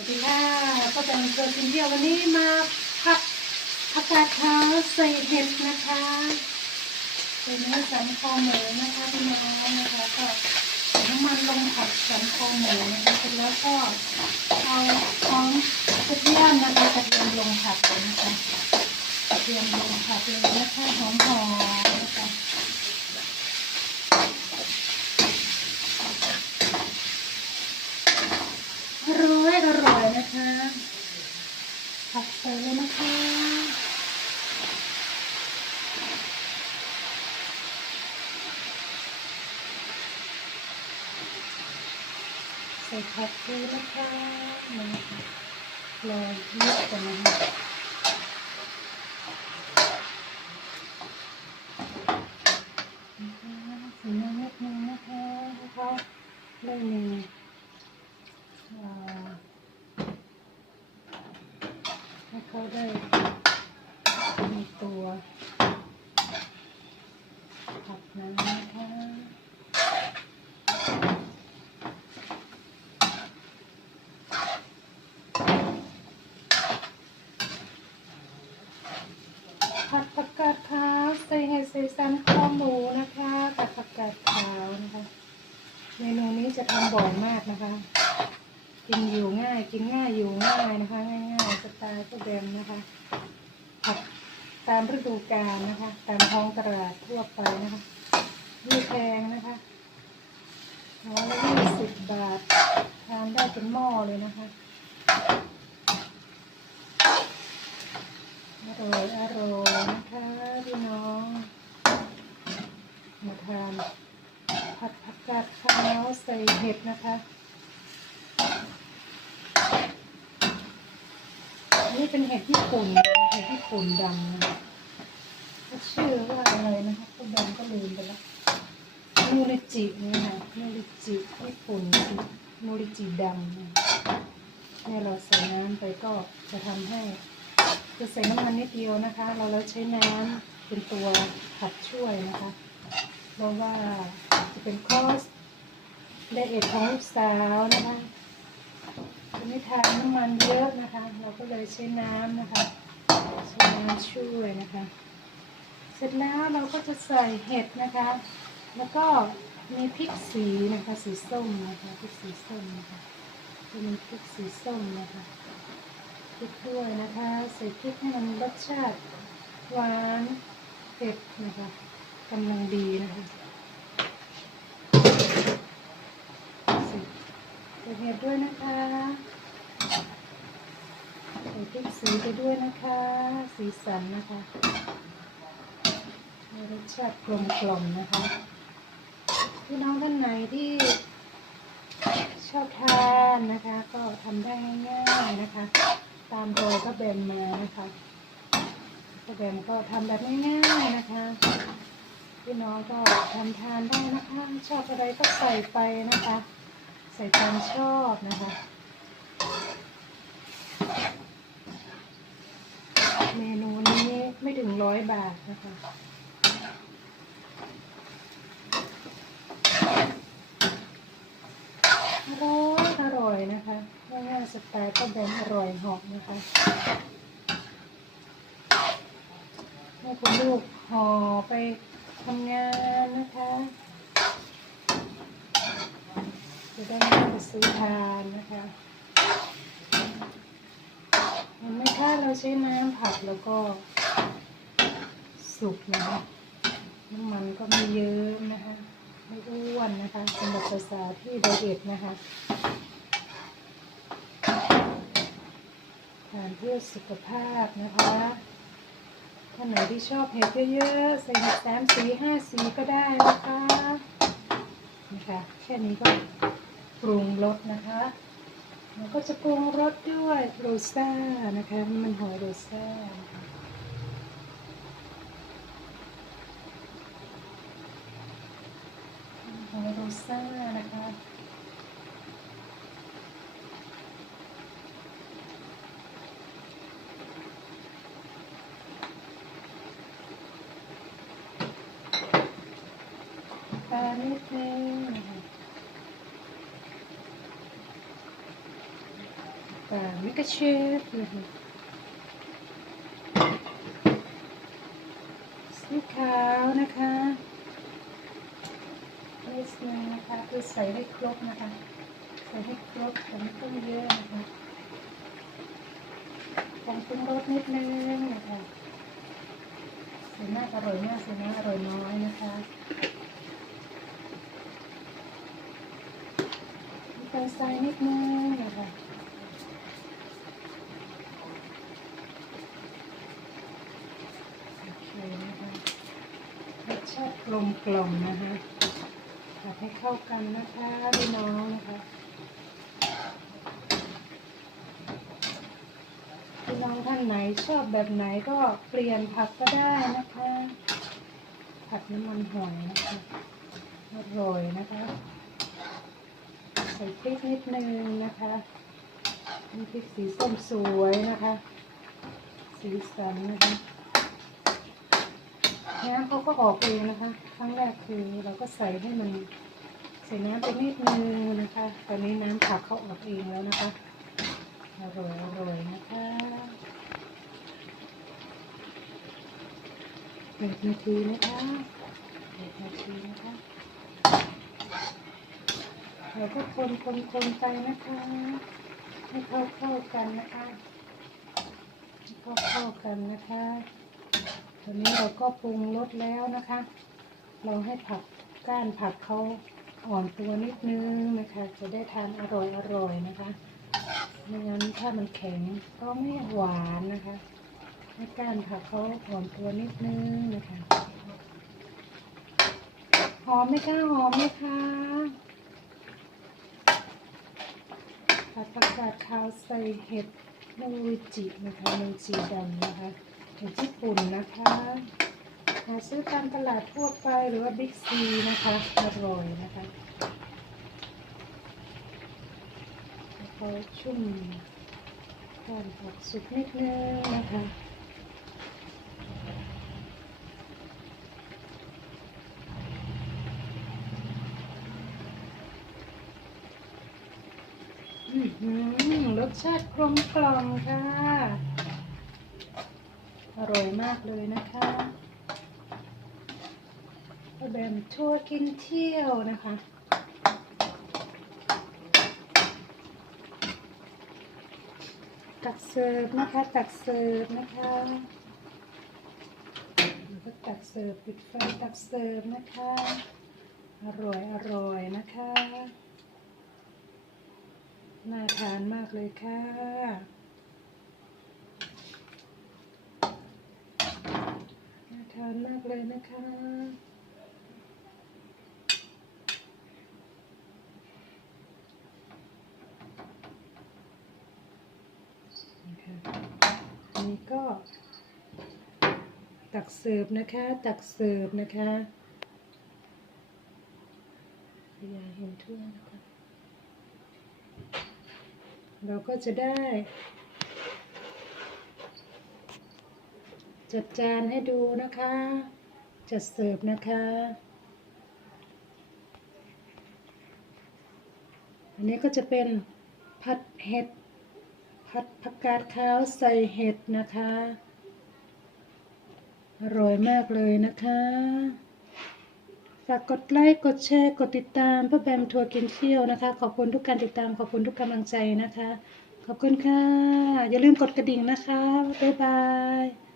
วัสดีค่ะก็เป็นเกิดกินเที่ยววันนี้มาผัดผักกาดขาวใส่เห็ดนะคะเป็นเนื้อสันคอหมูนะคะพี่น้องนะคะก็ใส่น้ำมันลงผัดสันคอหมูนะคะเสร็จแล้วก็เอาของกระเทียมนะคะกระเทียมลงผัดเลยนะคะกระเทียมลงผัดเลยนะคะหอมๆนะคะ อร่อยอร่อยนะคะผักใส่เลยนะคะ ใส่ผักเลยนะคะมันรอเยอะกันนะคะสีน้ำนิดนึงนะคะแล้วก็ได้มี อ่าให้เขาได้มีตัวผักนั้นนะคะผัดผักกาดขาวใส่เห็ดใส่สันคอหมูนะคะกับผักกาดขาวนะคะ เมนูนี้ จะทำบ่อยมากนะคะ กินอยู่ง่าย กินง่ายอยู่ง่ายนะคะ ง่ายๆสไตล์พวกเดมนะคะผักตามฤดูกาลนะคะ ตามท้องตลาดทั่วไปนะคะไม่แพงนะคะร้อยละยี่สิบบาท ทานได้เป็นหม้อเลยนะคะอร่อยอร่อยนะคะพี่น้องมาทาน ผัดผักกาดขาวใส่เห็ดนะคะนี่เป็นเห็ดญี่ปุ่นเห็ดญี่ปุ่นดำนะคะเชื่อว่าอะไรนะคะพวกดำก็ลืมไปแล้วมูริจินี่ค่ะมูริจิญี่ปุ่นมูริจิดำนะเนี่ยเราใส่น้ำไปก็จะทำให้จะใส่น้ำมันนิดเดียวนะคะ เราเราใช้น้ำเป็นตัวผัดช่วยนะคะ เพราะว่าจะเป็นคอส ไดเอทของลูกสาวนะคะจะไม่ทานน้ำมันเยอะนะคะ เราก็เลยใช้น้ำนะคะใช้น้ำช่วยนะคะ เสร็จแล้วเราก็จะใส่เห็ดนะคะ แล้วก็มีพริกสีนะคะสีส้มนะคะพริกสีส้มนะคะจะมีพริกสีส้มนะคะพริกด้วยนะคะใส่พริกให้มันรสชาติหวานเผ็ดนะคะกำลังดีนะคะใส่ใส่เห็ดด้วยนะคะ ใส่พริกสีไปด้วยนะคะ สีสันนะคะรสชาติกลมกล่อมนะคะพี่น้องท่านไหนที่ชอบทานนะคะ ก็ทำได้ง่ายๆนะคะ ตามโรยก็แบนมานะคะก็แบนก็ทำแบบง่ายๆนะคะ พี่น้องก็ทำทานได้นะคะ ชอบอะไรก็ใส่ไปนะคะ ใส่ตามชอบนะคะ เมนูนี้ไม่ถึงร้อยบาทนะคะอร่อยอร่อยนะคะง่ายๆสไตล์ก็แบบอร่อยหอมนะคะให้คุณลูกห่อไปทำงานนะคะจะได้ไม่ต้องไปซื้อทานนะคะเห็ ใช้น้ำผัดแล้วก็ สุกนะคะน้ำมันก็ไม่เยอะนะคะ ไม่อ้วนนะคะสำหรับสาวๆที่ไดเอทนะคะทานเพื่อสุขภาพนะคะท่านไหนที่ชอบเห็ดเยอะๆใส่เห็ดสามสีห้าสีก็ได้นะคะนะคะแค่นี้ก็ปรุงรสนะคะ แล้วก็จะปรุงรสด้วยโรซ่านะคะ มันหอยโรซ่านะคะหอยโรซ่านะคะปลานิดนึงนะคะ ป่ามิกาเชฟนะคะสีขาวนะคะนิดนึงนะคะคือใส่ให้ครบนะคะ ใส่ให้ครบแต่ไม่ต้องเยอะนะคะผงปรุงรสนิดนึงนะคะสีหน้าอร่อยมากสีหน้าอร่อยน้อยนะคะมีการใส่นิดนึงนะคะโอเคนะคะรสชาติก ลมกล่อมนะคะผัดให้เข้ากันนะคะพี่น้องนะคะพี่น้องท่านไหนชอบแบบไหนก็เปลี่ยนผักก็ได้นะคะ ผัดน้ำมันหอยนะคะอร่อยนะคะ ใส่พริกนิดนึงนะคะนี่พริกสีส้มสวยนะคะ สีสันนะคะ น้ำเขาก็ออกเองนะคะ ครั้งแรกคือเราก็ใส่ให้มันใส่น้ำไปนิดนึงนะคะ ตอนนี้น้ำผักเขาออกเองแล้วนะคะอร่อยอร่อยนะคะแปดนาทีนะคะแปดนาทีนะคะเราก็คนคนคนไปนะคะให้เข้าเข้ากันนะคะให้เข้าเข้ากันนะคะ ตอนนี้เราก็ปรุงรสแล้วนะคะ เราให้ผักก้านผักเขาอ่อนตัวนิดนึงนะคะ จะได้ทานอร่อยอร่อยนะคะไม่งั้นถ้ามันแข็งก็ไม่หวานนะคะให้ก้านผักเขาอ่อนตัวนิดนึงนะคะหอมไหมคะหอมไหมคะผัดผักกาดขาวใส่เห็ดโนริจินะคะโนริจิดำนะคะ เห็ดญี่ปุ่นนะคะหาซื้อตามตลาดทั่วไปหรือว่าบิ๊กซีนะคะอร่อยนะคะพอชุ่มก่อนผักสุกนิดนึงนะคะอื้อหือรสชาติกลมกล่อมค่ะ อร่อยมากเลยนะคะแบมทั่วกินเที่ยวนะคะตักเสิร์ฟนะคะ ตักเสิร์ฟนะคะแล้วก็ตักเสิร์ฟปิดไฟตักเสิร์ฟนะคะ อร่อยอร่อยนะคะ น่าทานมากเลยค่ะานมากเลยนะคะ นี่ค่ะนี่ก็ ตักเสิร์ฟนะคะ ตักเสิร์ฟนะคะอย่าเห็นทั่วนะคะ เราก็จะได้ จัดจานให้ดูนะคะ จัดเสิร์ฟนะคะ อันนี้ก็จะเป็นผัดเห็ดผัดผักกาดขาวใส่เห็ดนะคะ อร่อยมากเลยนะคะ ฝากกดไลค์ กดแชร์ กดติดตามพ่อแบมทัวร์กินเที่ยวนะคะ ขอบคุณทุกการติดตาม ขอบคุณทุกกำลังใจนะคะ ขอบคุณค่ะ อย่าลืมกดกระดิ่งนะคะ บ๊ายบาย